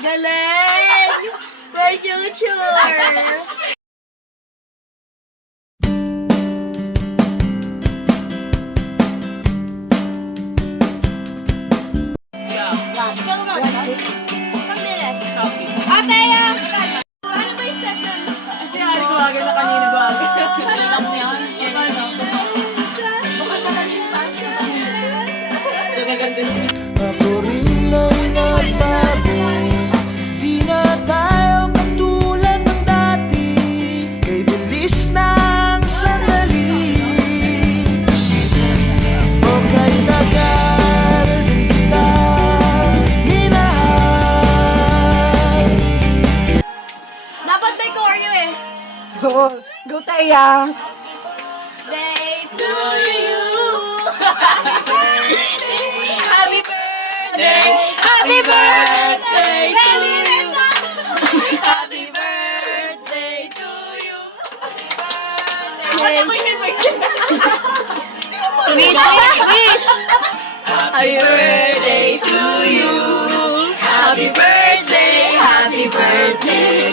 Galing! My future! Ikaw mo, pambili. Ate, paano ba yung step nun? Kasi hari ko agad na kanina ba agad. Alam mo yan? Yan yun. So gagandanin. Ako rin ay nagbago. Di na tayo katulad ng dati. Kay bilis ng sandali. O kay tagal kita minahal. Dapat may choreo eh. Oo. Go Taya! Day to you. Happy birthday. Happy birthday to you. Happy birthday to you. Happy birthday. Wish, wish. Happy birthday to you. Happy birthday. Happy birthday.